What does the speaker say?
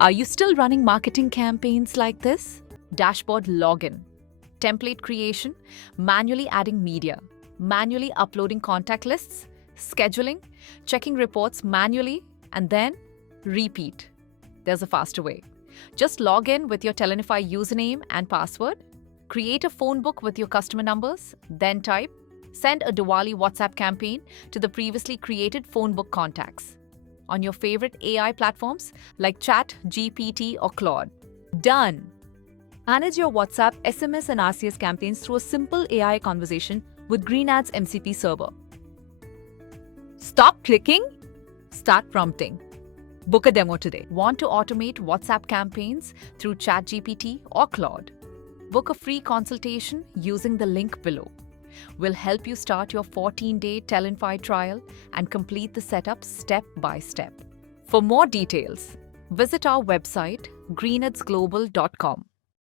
Are you still running marketing campaigns like this? Dashboard login, template creation, manually adding media, manually uploading contact lists, scheduling, checking reports manually, and then repeat. There's a faster way. Just log in with your Telenify username and password, create a phone book with your customer numbers, then type, send a Diwali WhatsApp campaign to the previously created phone book contacts on your favorite AI platforms like Chat, GPT, or Claude. Done! Manage your WhatsApp, SMS, and RCS campaigns through a simple AI conversation with GreenAds MCP server. Stop clicking, start prompting. Book a demo today. Want to automate WhatsApp campaigns through ChatGPT or Claude? Book a free consultation using the link below. We'll help you start your 14-day Telenify trial and complete the setup step by step. For more details, visit our website greenadsglobal.com.